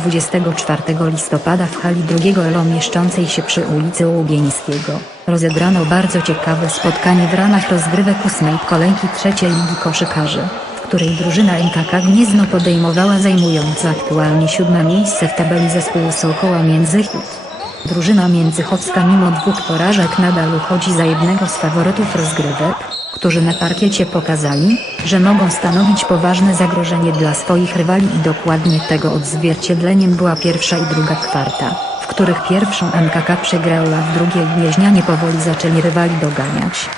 24 listopada w hali drugiego ELO mieszczącej się przy ulicy Łubieńskiego, rozegrano bardzo ciekawe spotkanie w ramach rozgrywek ósmej kolejki trzeciej ligi koszykarzy, w której drużyna MKK Gniezno podejmowała zajmujący aktualnie siódme miejsce w tabeli zespół Sokoła Międzychód. Drużyna międzychodzka mimo dwóch porażek nadal uchodzi za jednego z faworytów rozgrywek, którzy na parkiecie pokazali, że mogą stanowić poważne zagrożenie dla swoich rywali i dokładnie tego odzwierciedleniem była pierwsza i druga kwarta, w których pierwszą MKK przegrała w drugiej Gnieźnianie powoli zaczęli rywali doganiać.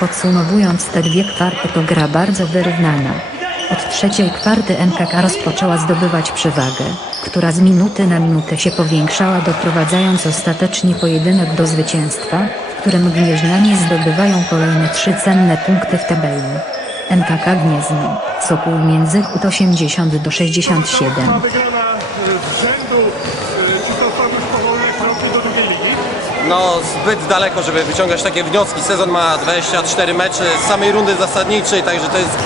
Podsumowując te dwie kwarty to gra bardzo wyrównana. Od trzeciej kwarty MKK rozpoczęła zdobywać przewagę, która z minuty na minutę się powiększała doprowadzając ostatecznie pojedynek do zwycięstwa, którym Gnieźnianie zdobywają kolejne trzy cenne punkty w tabeli. MKK Gniezno, Sokół Międzychód 80 do 67. wygrana z rzędu y, ligi. No zbyt daleko, żeby wyciągać takie wnioski. Sezon ma 24 mecze z samej rundy zasadniczej, także to jest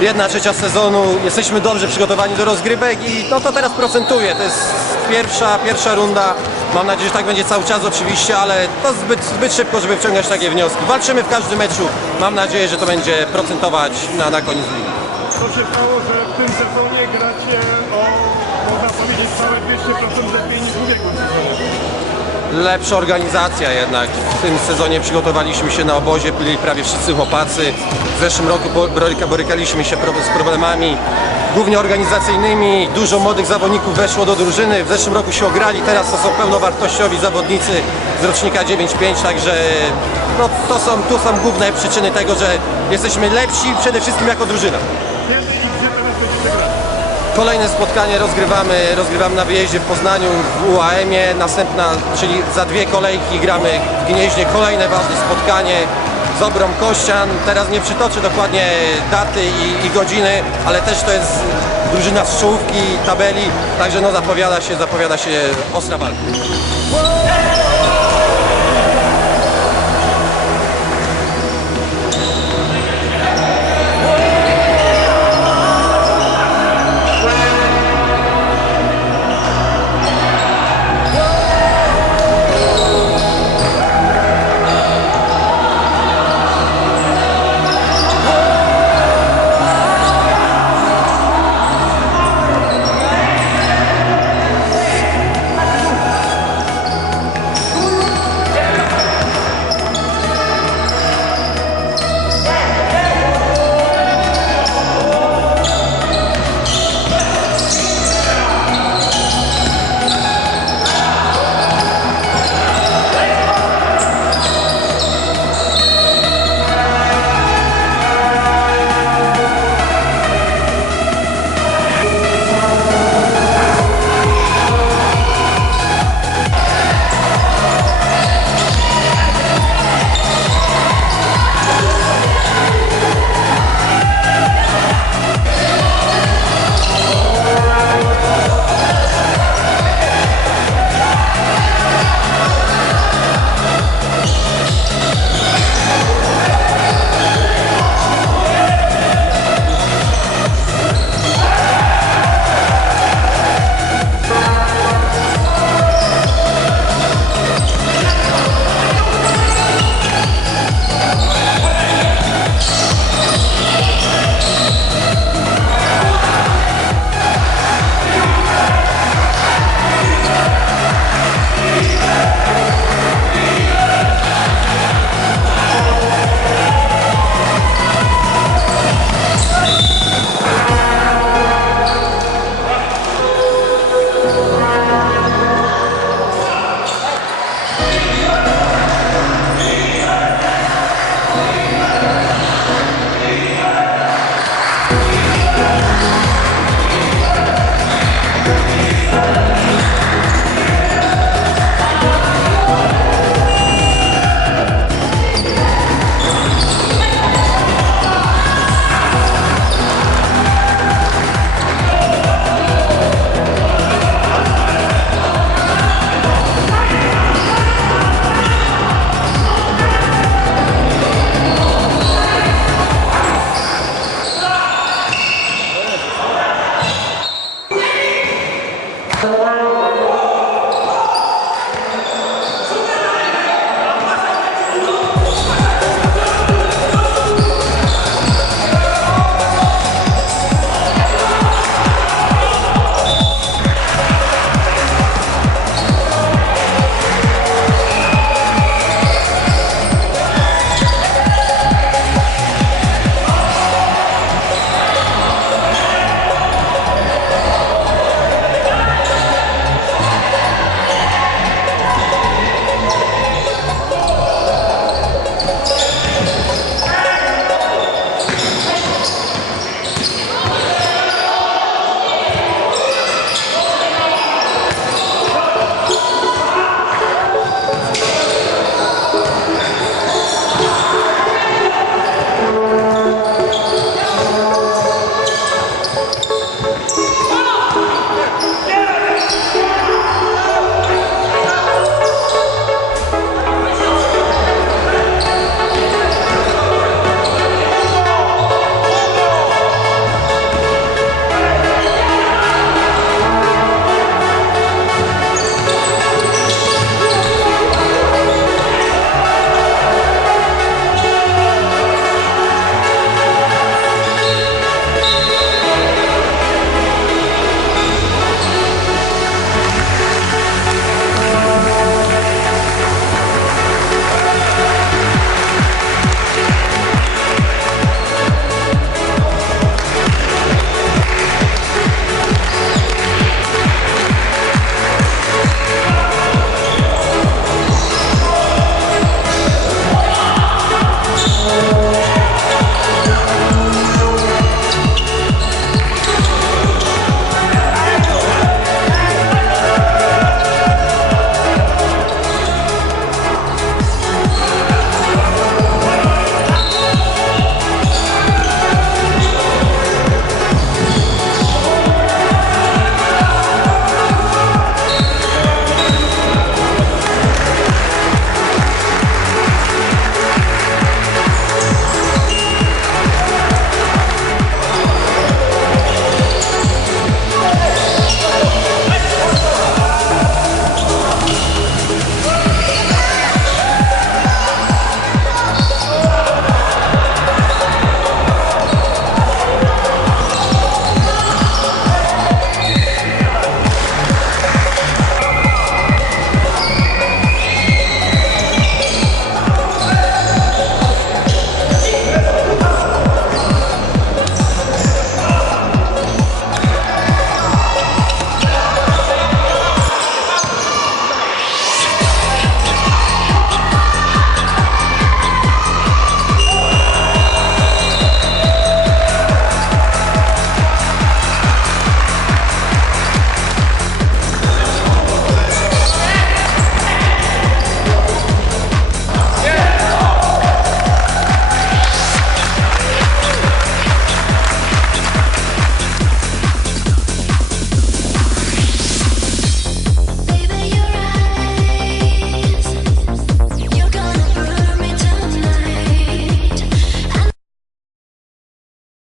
jedna trzecia sezonu. Jesteśmy dobrze przygotowani do rozgrywek i no to teraz procentuje. To jest pierwsza, pierwsza runda. Mam nadzieję, że tak będzie cały czas oczywiście, ale to zbyt, zbyt szybko, żeby wyciągać takie wnioski. Walczymy w każdym meczu. Mam nadzieję, że to będzie procentować na, na koniec ligi. To się stało, że w tym sezonie gracie o, można powiedzieć, całe 200% lepiej niż w ubiegłym sezonie. Lepsza organizacja jednak. W tym sezonie przygotowaliśmy się na obozie, byli prawie wszyscy chłopacy. W zeszłym roku bo- boryka- borykaliśmy się z problemami głównie organizacyjnymi. Dużo młodych zawodników weszło do drużyny. W zeszłym roku się ograli, teraz to są pełnowartościowi zawodnicy z rocznika 9-5, także no, to są, tu są główne przyczyny tego, że jesteśmy lepsi przede wszystkim jako drużyna. Kolejne spotkanie rozgrywamy, rozgrywamy na wyjeździe w Poznaniu, w UAM-ie, następna, czyli za dwie kolejki gramy w Gnieźnie, kolejne ważne spotkanie z Obrą Kościan. Teraz nie przytoczę dokładnie daty i, i godziny, ale też to jest drużyna z czołówki tabeli, także no zapowiada się, zapowiada się ostra walka.